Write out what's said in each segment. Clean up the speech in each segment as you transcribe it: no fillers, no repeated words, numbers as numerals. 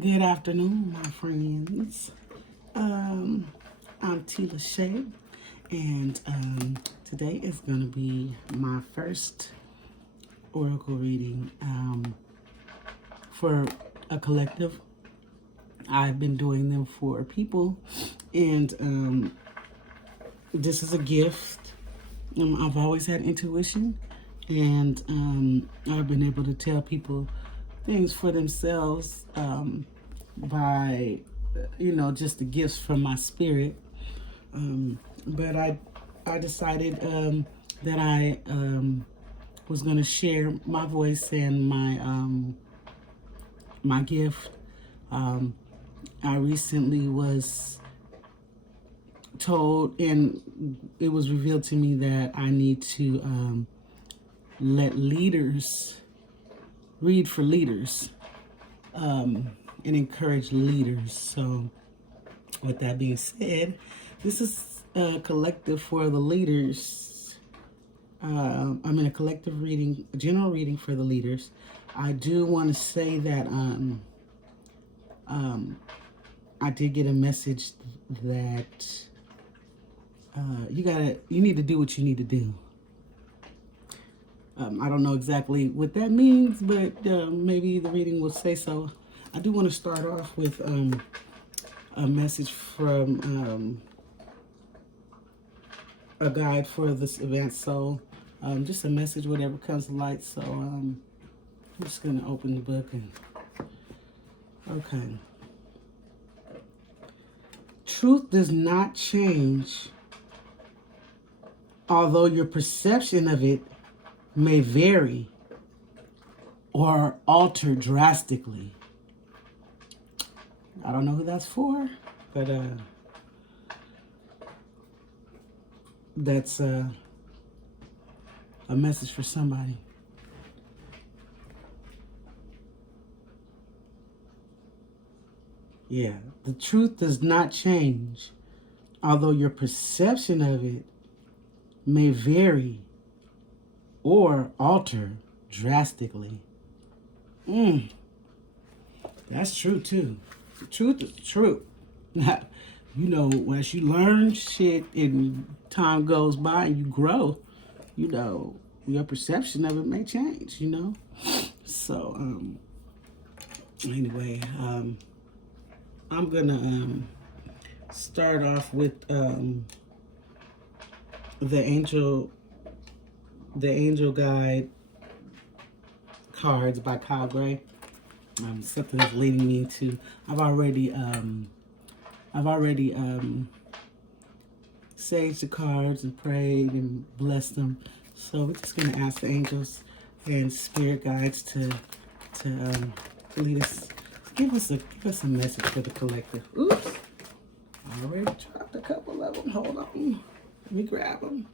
Good afternoon, my friends. I'm Tila Shay, and today is going to be my first oracle reading for a collective. I've been doing them for people, and this is a gift. I've always had intuition, and I've been able to tell people things for themselves by, just the gifts from my spirit. But I decided that I was going to share my voice and my gift. I recently was told, and it was revealed to me that I need to let leaders read for leaders and encourage leaders. So with that being said, this is a collective for the leaders. I'm in a collective reading, a general reading for the leaders. I do want to say that I did get a message that you need to do what you need to do. I don't know exactly what that means, but maybe the reading will say so. I do want to start off with a message from a guide for this advanced soul. Just a message, whatever comes to light. So I'm just going to open the book and okay. Truth does not change, although your perception of it may vary or alter drastically. I don't know who that's for, but that's a message for somebody. Yeah, the truth does not change, although your perception of it may vary or alter drastically. That's true too. The truth is true. As you learn shit and time goes by and you grow, your perception of it may change, So, anyway, I'm gonna start off with the angel guide cards by Kyle Gray. Something's leading me to. I've already saged the cards and prayed and blessed them. So we're just gonna ask the angels and spirit guides to lead us. Give us a message for the collective. Oops, I already dropped a couple of them. Hold on, let me grab them.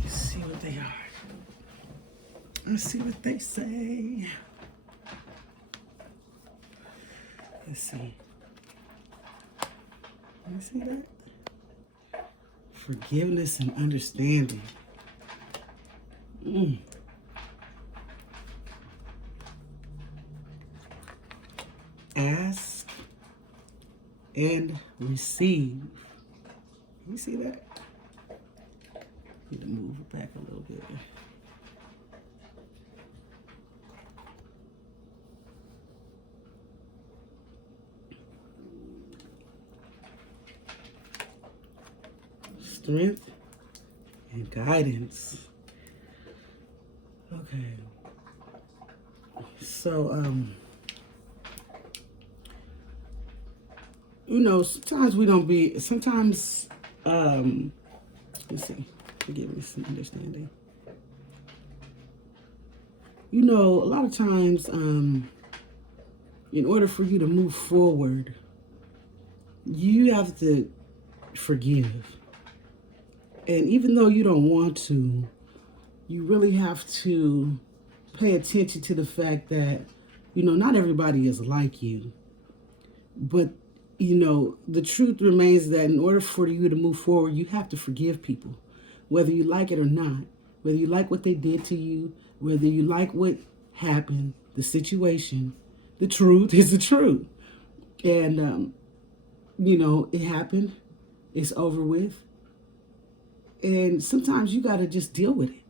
Let's see what they are. Let's see what they say. Let's see. Let me see that. Forgiveness and understanding. Ask and receive. You see that? Need to move it back a little bit. Strength and guidance. Okay. So, sometimes we don't be, sometimes, let's see, forgive me some understanding. A lot of times, in order for you to move forward, you have to forgive. And even though you don't want to, you really have to pay attention to the fact that, not everybody is like you. But you know, the truth remains that in order for you to move forward, you have to forgive people, whether you like it or not, whether you like what they did to you, whether you like what happened, the situation. The truth is the truth. And, you know, it happened. It's over with. And sometimes you got to just deal with it,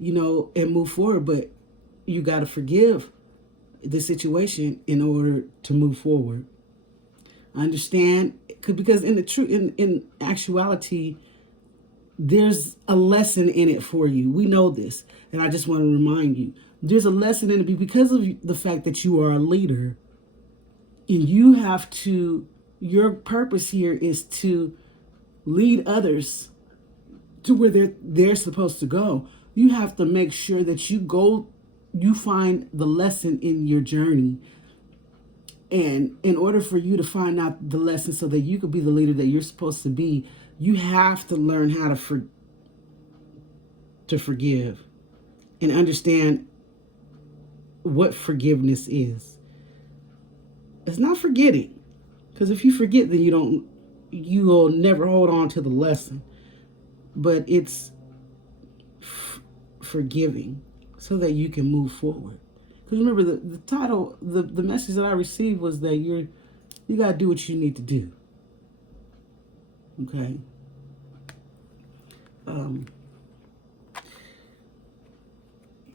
you know, and move forward. But you got to forgive the situation in order to move forward. I understand, because in the truth, in actuality, there's a lesson in it for you. We know this, and I just want to remind you, there's a lesson in it because of the fact that you are a leader, and you have to. Your purpose here is to lead others to where they're supposed to go. You have to make sure that you find the lesson in your journey. And in order for you to find out the lesson so that you could be the leader that you're supposed to be, you have to learn how to forgive and understand what forgiveness is. It's not forgetting, because if you forget, then you will never hold on to the lesson. But it's forgiving so that you can move forward. Because remember, the title, the message that I received was that you got to do what you need to do. Okay?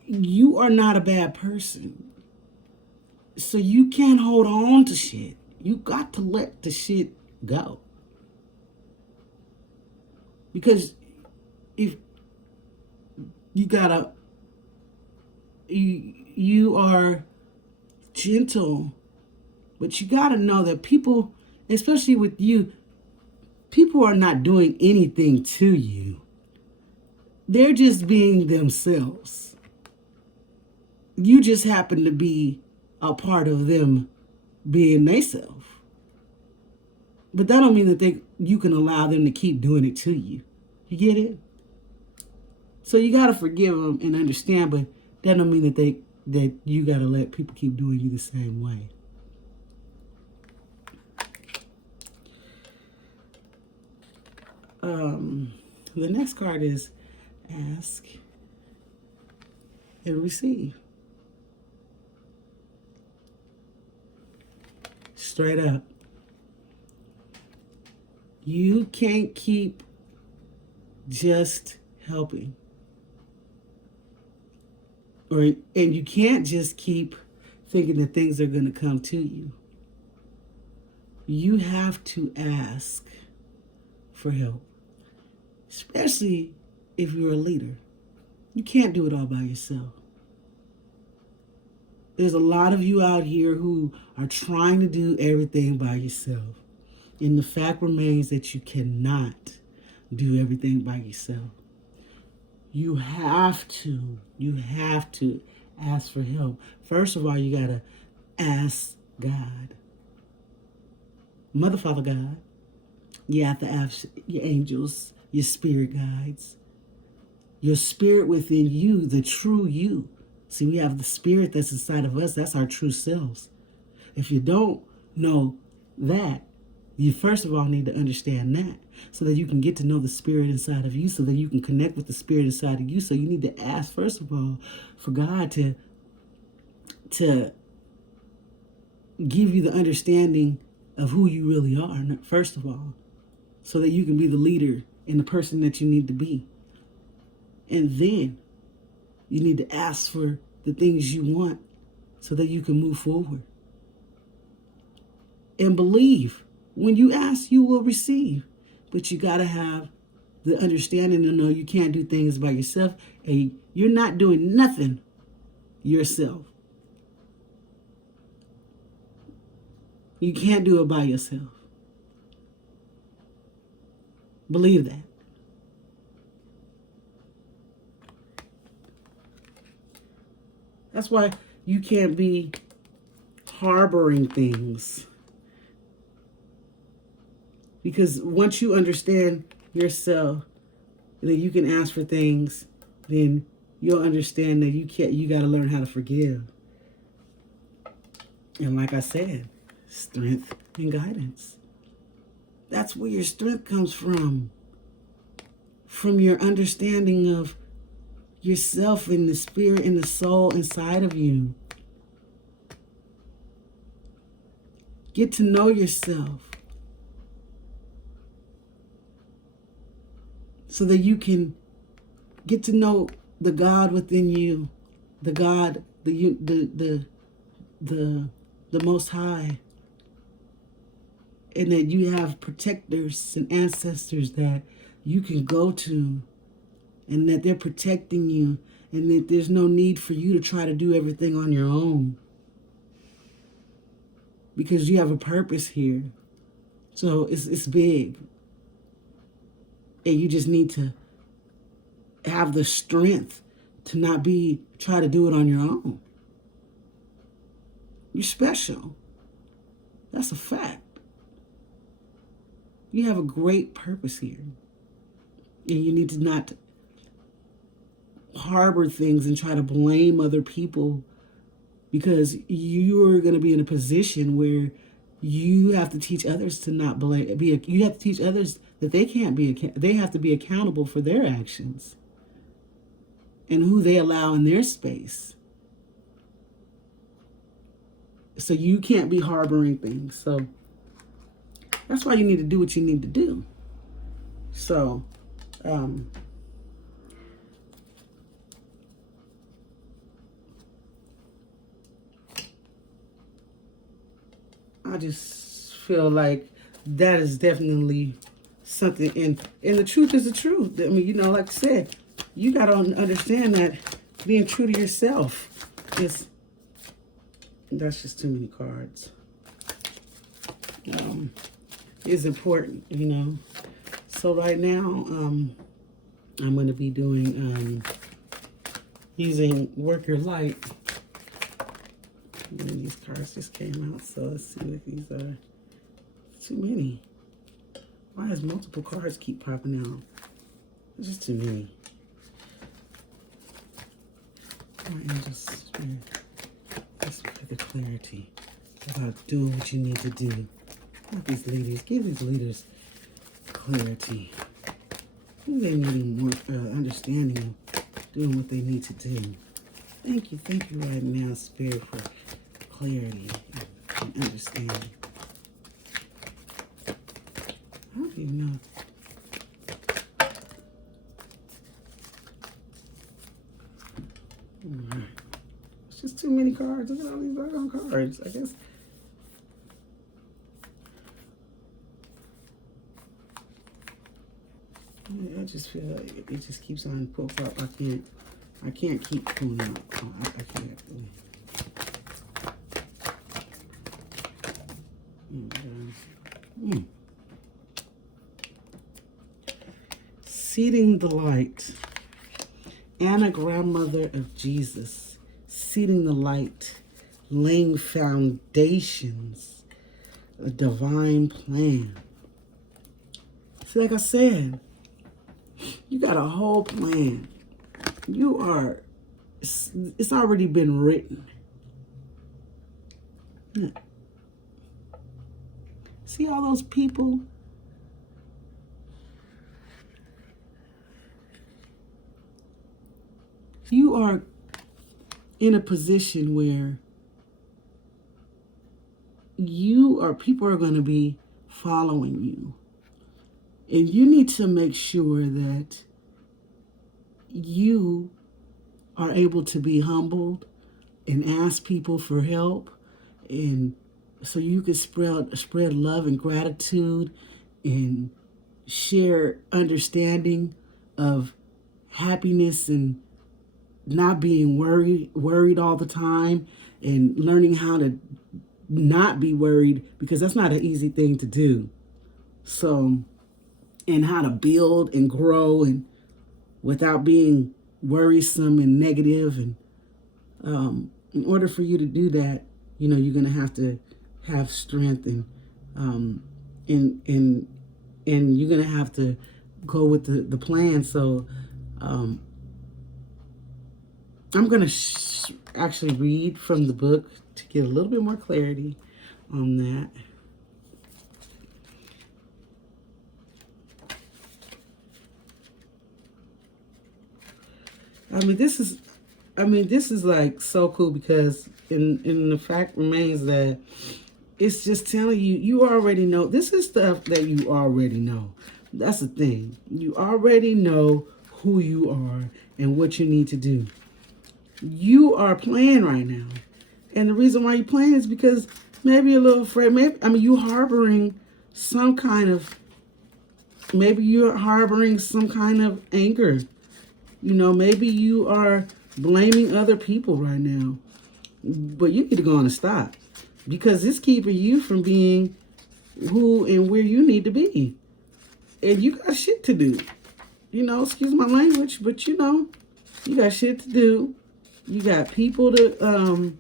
You are not a bad person. So you can't hold on to shit. You got to let the shit go. Because if you are gentle, but you got to know that people, especially with you, people are not doing anything to you. They're just being themselves. You just happen to be a part of them being themselves. But that don't mean that you can allow them to keep doing it to you. You get it? So you got to forgive them and understand, but that don't mean that you got to let people keep doing you the same way. The next card is ask and receive. Straight up. You can't keep just helping. And you can't just keep thinking that things are going to come to you. You have to ask for help, especially if you're a leader. You can't do it all by yourself. There's a lot of you out here who are trying to do everything by yourself. And the fact remains that you cannot do everything by yourself. You have to ask for help. First of all, you got to ask God. Mother, Father, God. You have to ask your angels, your spirit guides, your spirit within you, the true you. See, we have the spirit that's inside of us. That's our true selves. If you don't know that, you first of all need to understand that so that you can get to know the spirit inside of you, so that you can connect with the spirit inside of you. So you need to ask, first of all, for God to give you the understanding of who you really are, first of all, so that you can be the leader and the person that you need to be. And then you need to ask for the things you want so that you can move forward. And believe, when you ask, you will receive. But you got to have the understanding to know you can't do things by yourself, and you're not doing nothing yourself. You can't do it by yourself. Believe that. That's why you can't be harboring things. Because once you understand yourself, that you can ask for things, then you'll understand that you got to learn how to forgive. And like I said, strength and guidance. That's where your strength comes from your understanding of yourself and the spirit and the soul inside of you. Get to know yourself so that you can get to know the God within you, the God, the Most High, and that you have protectors and ancestors that you can go to, and that they're protecting you, and that there's no need for you to try to do everything on your own, because you have a purpose here. So it's big, and you just need to have the strength to not try to do it on your own. You're special. That's a fact. You have a great purpose here. And you need to not harbor things and try to blame other people, because you're going to be in a position where you have to teach others to not blame. You have to teach others that they have to be accountable for their actions and who they allow in their space. So you can't be harboring things. So that's why you need to do what you need to do. So, I just feel like that is definitely something, and the truth is the truth. I mean, like I said, you got to understand that being true to yourself that's just too many cards. Is important, So right now, I'm going to be doing, using Work Your Light. And these cards just came out, so let's see what these are. Too many. Why does multiple cards keep popping out? It's just too many. Just for the clarity about doing what you need to do. Not these leaders. Give these leaders clarity. They need more understanding of doing what they need to do. Thank you right now, Spirit, for clarity and understanding. How do you know? Alright. It's just too many cards. Look at all these doggone cards. I guess. Yeah, I just feel like it just keeps on popping up. I can't keep pulling out. I can't. Seeding the light. Anna, grandmother of Jesus. Seeding the light. Laying foundations. A divine plan. See, like I said, you got a whole plan. It's already been written. Yeah. See all those people? You are in a position where people are going to be following you. And you need to make sure that you are able to be humbled and ask people for help, and so you can spread love and gratitude and share understanding of happiness and not being worried all the time, and learning how to not be worried, because that's not an easy thing to do. So, and how to build and grow and without being worrisome and negative. And in order for you to do that, you're going to have strength, and you're going to have to go with the plan. So I'm going to actually read from the book to get a little bit more clarity on that. This is like so cool because in the fact remains that it's just telling you, you already know. This is stuff that you already know. That's the thing. You already know who you are and what you need to do. You are playing right now. And the reason why you're playing is because maybe you're a little afraid. You're harboring some kind of, maybe you're harboring some kind of anger. Maybe you are blaming other people right now. But you need to go on and stop. Because it's keeping you from being who and where you need to be. And you got shit to do. Excuse my language, but you got shit to do. You got people to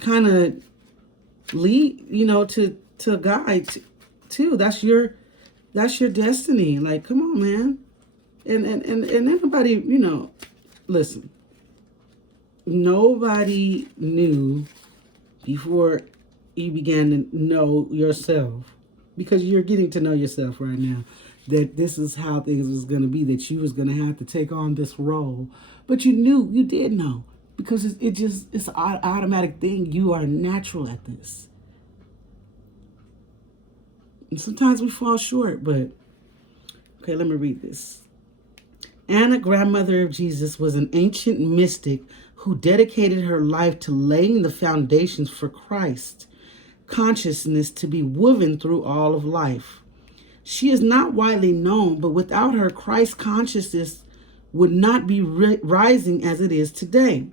kind of lead, to guide too. That's your destiny. Like, come on, man. And everybody, listen. Nobody knew before you began to know yourself, because you're getting to know yourself right now, that this is how things was going to be, that you was going to have to take on this role. But you did know, because it's an automatic thing. You are natural at this. And sometimes we fall short, but okay, let me read this. Anna, grandmother of Jesus, was an ancient mystic who dedicated her life to laying the foundations for Christ consciousness to be woven through all of life. She is not widely known, but without her, Christ consciousness would not be rising as it is today.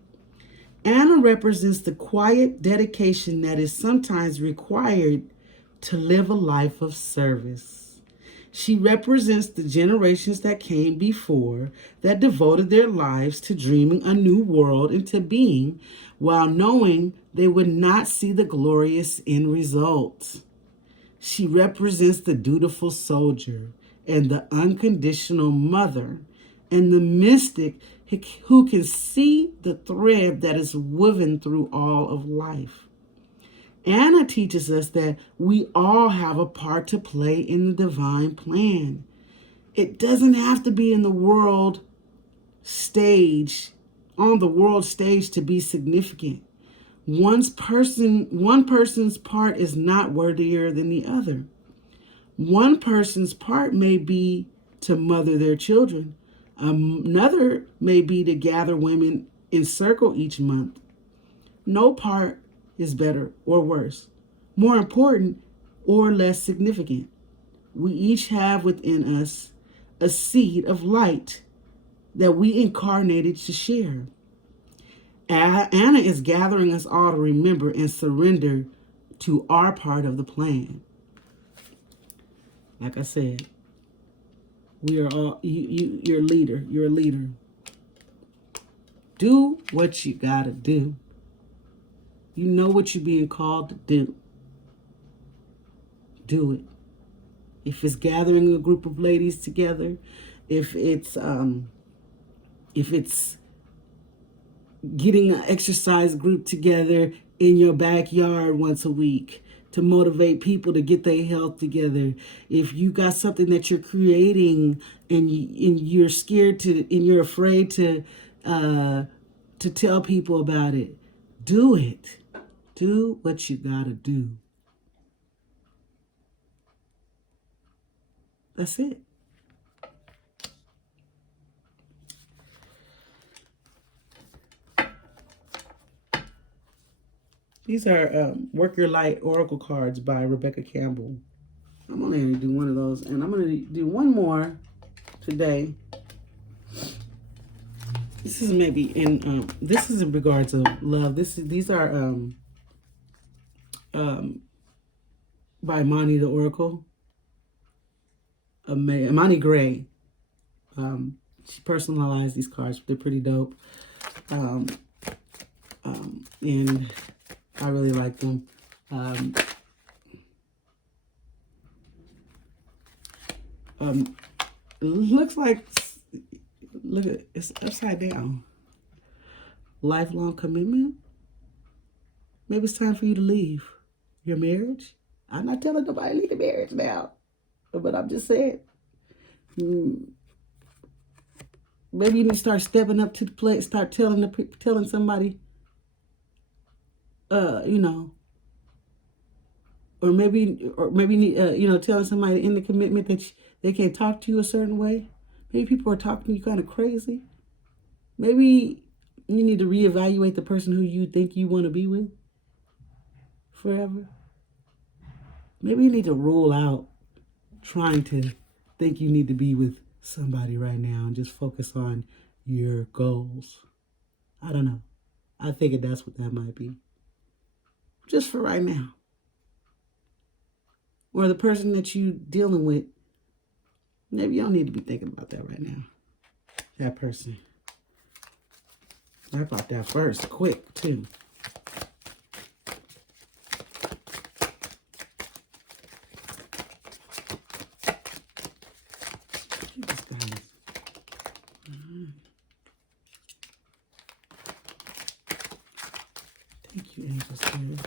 Anna represents the quiet dedication that is sometimes required to live a life of service. She represents the generations that came before that devoted their lives to dreaming a new world into being, while knowing they would not see the glorious end result. She represents the dutiful soldier and the unconditional mother and the mystic who can see the thread that is woven through all of life. Anna teaches us that we all have a part to play in the divine plan. It doesn't have to be in the world stage, on the world stage, to be significant. One person's part is not worthier than the other. One person's part may be to mother their children. Another may be to gather women in circle each month. No part is better or worse, more important or less significant. We each have within us a seed of light that we incarnated to share. Anna is gathering us all to remember and surrender to our part of the plan. Like I said, we are all, you're a leader. You're a leader. Do what you gotta do. You know what you're being called to do. Do it. If it's gathering a group of ladies together, if it's getting an exercise group together in your backyard once a week to motivate people to get their health together, if you got something that you're creating and you're scared to, and you're afraid to tell people about it, do it. Do what you gotta do. That's it. These are Work Your Light Oracle cards by Rebecca Campbell. I'm only going to do one of those, and I'm going to do one more today. This is maybe in this is in regards of love. These are by Amani the Oracle. Amani Gray. She personalized these cards. They're pretty dope. And I really like them. Looks like, look at it's upside down. Lifelong commitment. Maybe it's time for you to leave your marriage. I'm not telling nobody to leave the marriage now, but I'm just saying, Maybe you need to start stepping up to the plate. Start telling somebody, you know, or maybe you know, telling somebody in the commitment that they can't talk to you a certain way. Maybe people are talking to you kind of crazy. Maybe you need to reevaluate the person who you think you want to be with forever. Maybe you need to rule out trying to think you need to be with somebody right now and just focus on your goals. I don't know. I think that's what that might be. Just for right now. Or the person that you're dealing with, maybe you don't need to be thinking about that right now. That person. I thought that first, quick, too. Thank you, Angel Spirit.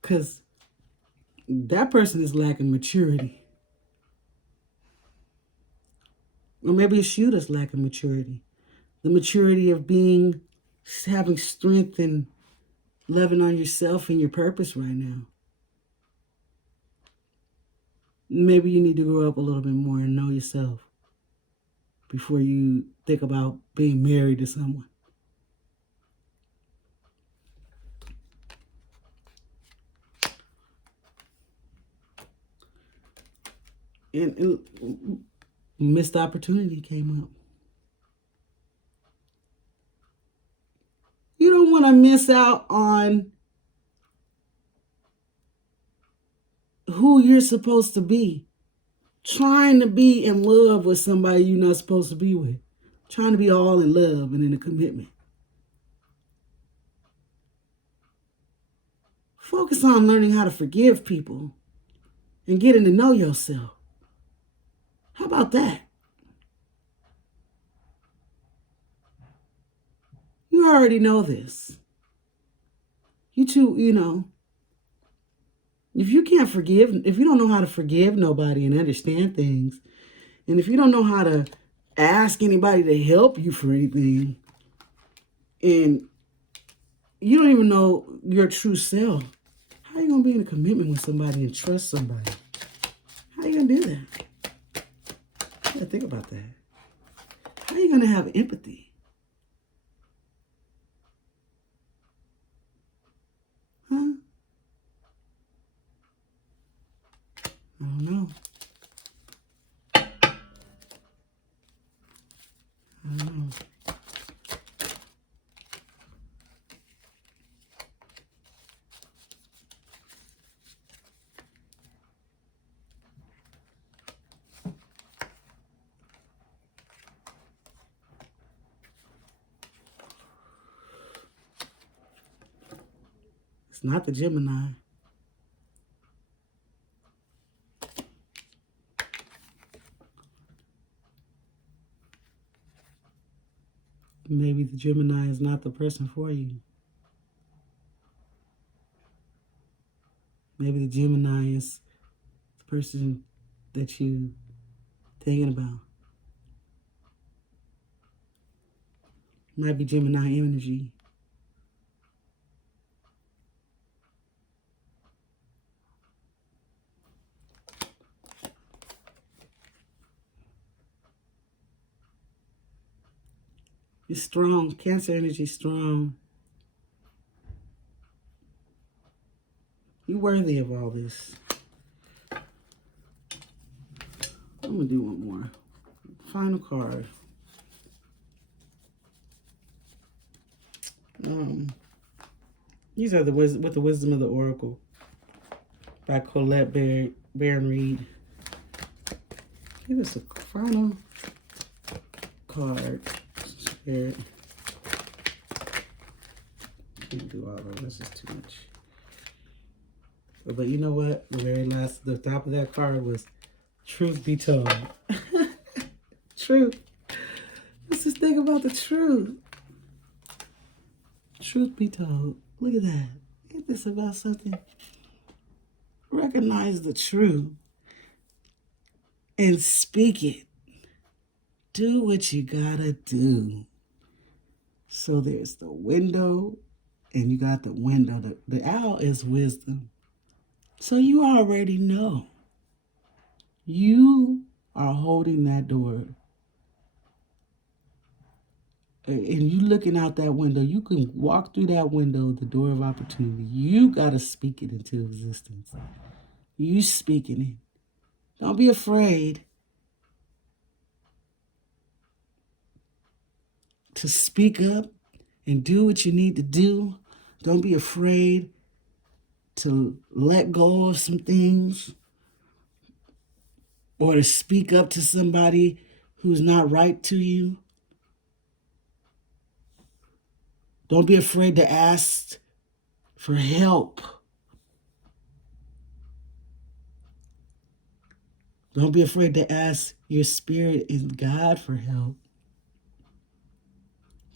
Because that person is lacking maturity. Or maybe it's you that's lacking maturity. The maturity of having strength and loving on yourself and your purpose right now. Maybe you need to grow up a little bit more and know yourself before you think about being married to someone. And missed opportunity came up. You don't want to miss out on who you're supposed to be. Trying to be in love with somebody you're not supposed to be with. Trying to be all in love and in a commitment. Focus on learning how to forgive people and getting to know yourself. How about that? You already know this. You know, if you can't forgive, if you don't know how to forgive nobody and understand things, and if you don't know how to ask anybody to help you for anything, and you don't even know your true self, how are you going to be in a commitment with somebody and trust somebody? How are you going to do that? You got to think about that. How are you going to have empathy? Huh? I don't know. I don't know. It's not the Gemini. Maybe the Gemini is not the person for you. Maybe the Gemini is the person that you're thinking about. Might be Gemini energy. You're strong. Cancer energy is strong. You're worthy of all this. I'm going to do one more. Final card. These are with the Wisdom of the Oracle by Colette Baron Reed. Give us a final card. Spirit. Can't do all of it. This is too much. But you know what? The top of that card was truth be told. Truth. Let's just think about the truth. Truth be told. Look at that. Ain't this about something? Recognize the truth and speak it. Do what you gotta do. So there's the window, and you got the window. The owl is wisdom. So you already know. You are holding that door. And you looking out that window. You can walk through that window, the door of opportunity. You got to speak it into existence. You speaking it. Don't be afraid to speak up and do what you need to do. Don't be afraid to let go of some things or to speak up to somebody who's not right to you. Don't be afraid to ask for help. Don't be afraid to ask your spirit and God for help.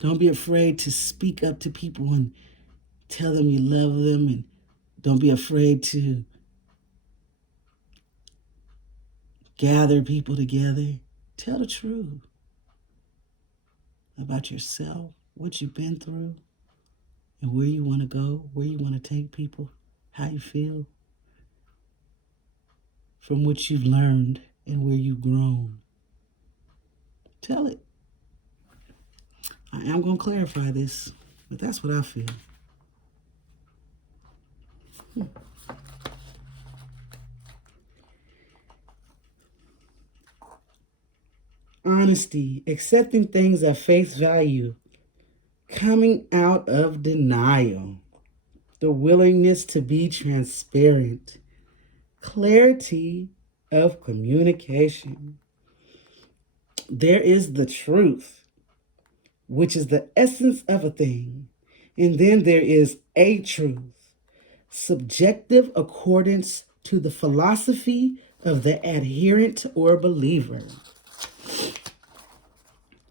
Don't be afraid to speak up to people and tell them you love them. And don't be afraid to gather people together. Tell the truth about yourself, what you've been through, and where you want to go, where you want to take people, how you feel, from what you've learned and where you've grown. Tell it. I am going to clarify this, but that's what I feel. Honesty, accepting things at face value, coming out of denial, the willingness to be transparent, clarity of communication. There is the truth, which is the essence of a thing, and then there is a truth, subjective accordance to the philosophy of the adherent or believer.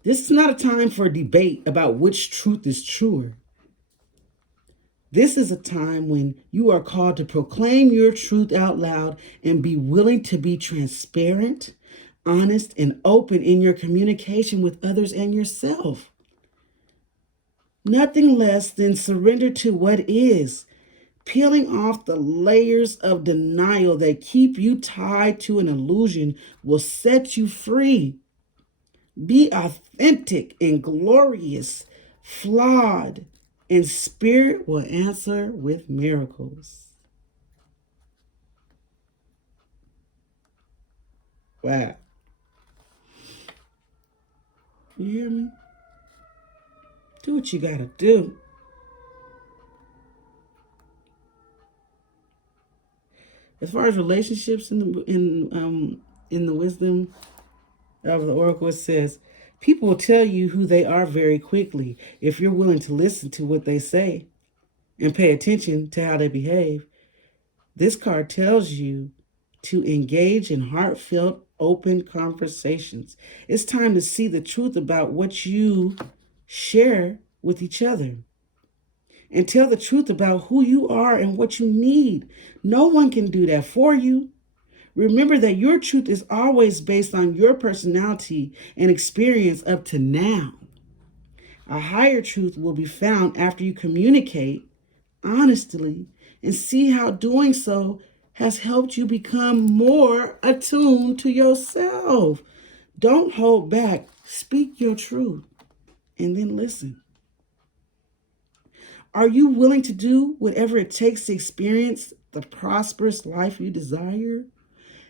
This is not a time for debate about which truth is truer. This is a time when you are called to proclaim your truth out loud and be willing to be transparent, honest, and open in your communication with others and yourself. Nothing less than surrender to what is, peeling off the layers of denial that keep you tied to an illusion will set you free. Be authentic and glorious, flawed, and spirit will answer with miracles. Wow. You hear me? Do what you gotta do. As far as relationships in the wisdom of the oracle, it says, people will tell you who they are very quickly if you're willing to listen to what they say and pay attention to how they behave. This card tells you to engage in heartfelt, open conversations. It's time to see the truth about what you share with each other. And tell the truth about who you are and what you need. No one can do that for you. Remember that your truth is always based on your personality and experience up to now. A higher truth will be found after you communicate honestly and see how doing so has helped you become more attuned to yourself. Don't hold back. Speak your truth and then listen. Are you willing to do whatever it takes to experience the prosperous life you desire?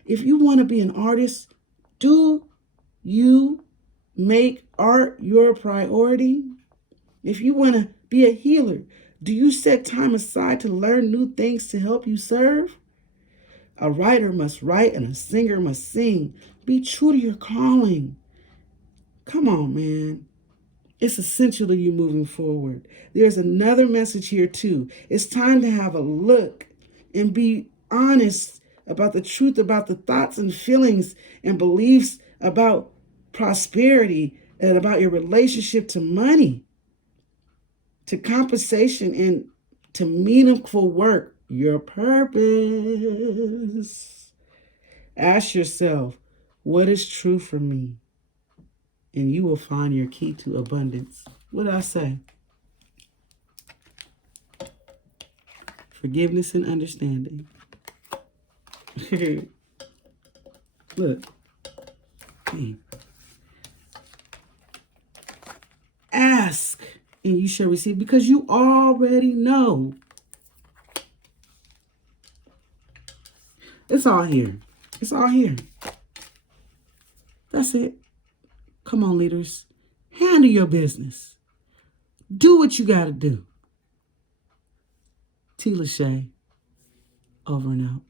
If you want to be an artist, do you make art your priority? If you want to be a healer, do you set time aside to learn new things to help you serve? A writer must write and a singer must sing. Be true to your calling. Come on, man. It's essential to you moving forward. There's another message here too. It's time to have a look and be honest about the truth about the thoughts and feelings and beliefs about prosperity and about your relationship to money, to compensation, and to meaningful work. your purpose. Ask yourself, what is true for me? And you will find your key to abundance. What did I say? Forgiveness and understanding. Look. Hey. Ask and you shall receive, because you already know. It's all here. It's all here. That's it. Come on, leaders. Handle your business. Do what you got to do. T. Lachey, over and out.